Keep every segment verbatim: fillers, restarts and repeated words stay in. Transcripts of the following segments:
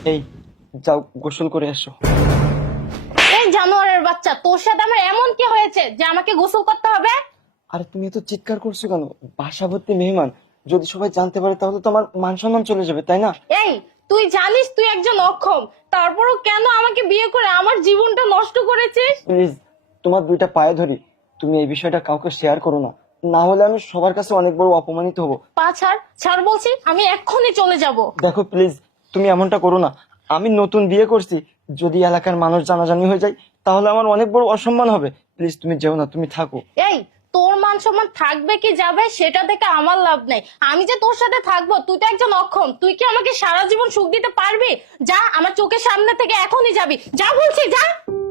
এই যাও গোসল করে আসো। এই জানোয়ারের বাচ্চা, তোর সাথে আমার এমন কি হয়েছে যে আমাকে গোসল করতে হবে? আরে তুমি এত চিৎকার করছো কেন? বাসা ভর্তি মেহমান, যদি সবাই জানতে পারে তাহলে তো আমার মান সম্মান চলে যাবে, তাই না? এই তুই জানিস তুই একজন অক্ষম, তারপরও কেন আমাকে বিয়ে করে আমার জীবনটা নষ্ট করেছিস? প্লিজ তোমার দুইটা পায়ে ধরি, তুমি এই বিষয়টা কাউকে শেয়ার করো না, না হলে আমি সবার কাছে অনেক বড় অপমানিত হব। পা ছাড়, ছাড় বলছি, আমি এক্ষুনি চলে যাব। দেখো প্লিজ, তুমি এমনটা করো না। আমি নতুন বিয়ে করছি, যদি এলাকার মানুষ জানাজানি হয়ে যায় তাহলে আমার অনেক বড় অসম্মান হবে। প্লিজ তুমি যেও না, তুমি থাকো। এই তোর মান সম্মান থাকবে কি যাবে সেটা থেকে আমার লাভ নেই। আমি যে তোর সাথে থাকবো, তুই তো একজন অক্ষম, তুই কি আমাকে সারা জীবন সুখ দিতে পারবি? যা আমার চোখের সামনে থেকে এখনই যাবি, যা বলছি যা।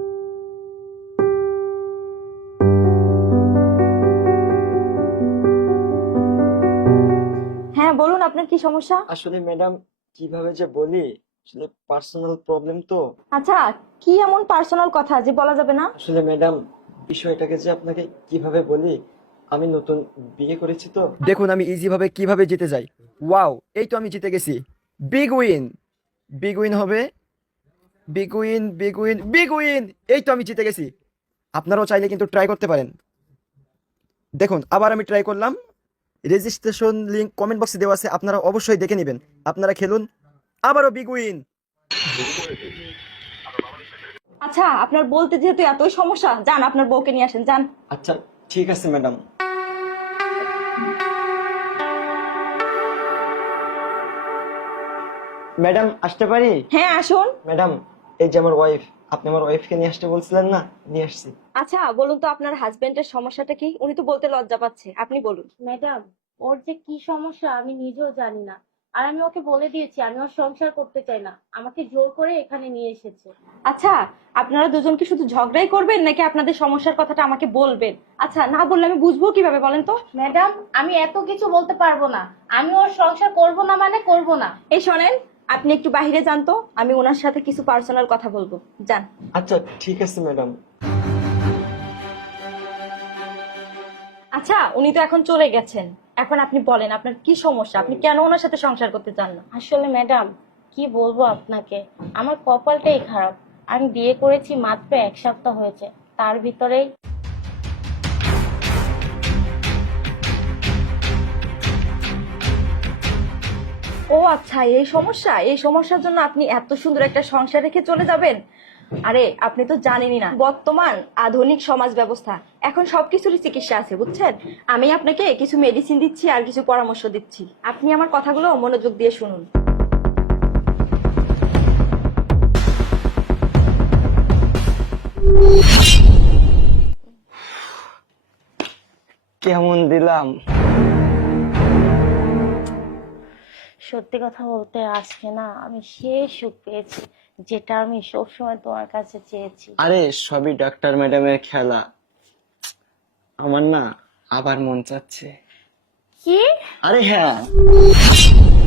হ্যাঁ বলুন, আপনার কি সমস্যা? আসলে ম্যাডাম, কিভাবে যে বলি, আসলে পার্সোনাল প্রবলেম তো। আচ্ছা, কি এমন পার্সোনাল কথা যে বলা যাবে না? আসলে ম্যাডাম, বিষয়টাকে যে আপনাকে কিভাবে বলি, আমি নতুন বিয়ে করেছি তো। দেখুন আমি ইজি ভাবে কিভাবে জিতে যাই। ওয়াও, এই তো আমি জিতে গেছি। বিগ উইন, বিগ উইন হবে, big win, big win, big win. এই তো আমি জিতে গেছি। আপনারাও চাইলে কিন্তু ট্রাই করতে পারেন। দেখুন আবার আমি ট্রাই করলাম। রেজিস্ট্রেশন লিংক কমেন্ট বক্সে দেওয়া আছে, আপনারা অবশ্যই দেখে নেবেন। আপনারা খেলুন, আবারও বিগ উইন। আচ্ছা, আপনার বলতে যেহেতু এতই সমস্যা, যান আপনার বউকে নিয়ে আসেন, যান। আচ্ছা ঠিক আছে ম্যাডাম। ম্যাডাম আসতে পারি? হ্যাঁ আসুন। ম্যাডাম, এই যে আমার ওয়াইফ, আপনি আমার ওয়াইফকে নিয়ে আসতে বলছিলেন না, নিয়ে আসছি। আচ্ছা বলুন তো, আপনার হাজবেন্ডের সমস্যাটা কি? উনি তো বলতে লজ্জা পাচ্ছে, আপনি বলুন। ম্যাডাম, ওর যে কি সমস্যা আমি নিজেও জানি না। আর আমি ওকে বলে দিয়েছি আমি ওর সংসার করতে চাই না, আমাকে জোর করে এখানে নিয়ে এসেছে। আচ্ছা, আপনারা দুজন কি শুধু ঝগড়াই করবেন নাকি আপনাদের সমস্যার কথাটা আমাকে বলবেন? আচ্ছা, না বললে আমি বুঝবো কিভাবে বলেন তো? ম্যাডাম, আমি এত কিছু বলতে পারবো না। আমি ওর সংসার করব না মানে করব না। এই শোনেন, আপনি একটু বাইরে যান তো, আমি ওনার সাথে কিছু পার্সোনাল কথা বলবো, যান। আচ্ছা ঠিক আছে ম্যাডাম। আচ্ছা, উনি তো এখন চলে গেছেন, এখন আপনি বলেন আপনার কি সমস্যা, আপনি কেন ওনার সাথে সংসার করতে চান না? আসলে ম্যাডাম, কি বলবো আপনাকে, আমার কপালটাই খারাপ। আমি বিয়ে করেছি মাত্র এক সপ্তাহ হয়েছে, তার ভিতরেই ও আচ্ছা, এই সমস্যা, এই সমস্যার জন্য আপনি এত সুন্দর একটা সংসার রেখে চলে যাবেন? আরে আপনি তো জানেনই না, বর্তমান আধুনিক সমাজ ব্যবস্থা, এখন সবকিছুরই চিকিৎসা আছে, বুঝছেন? আমি আপনাকে কিছু মেডিসিন দিচ্ছি আর কিছু পরামর্শ দিচ্ছি, আপনি আমার কথাগুলো মনোযোগ দিয়ে শুনুন। কেমন দিলাম? সত্যি কথা বলতে আজকে না আমি সেই সুখ পেয়েছি যেটা আমি সবসময় তোমার কাছে চেয়েছি। আরে সবই ডাক্তার ম্যাডামের খেলা। আমার না আবার মন চাচ্ছে। কি? আরে হ্যাঁ,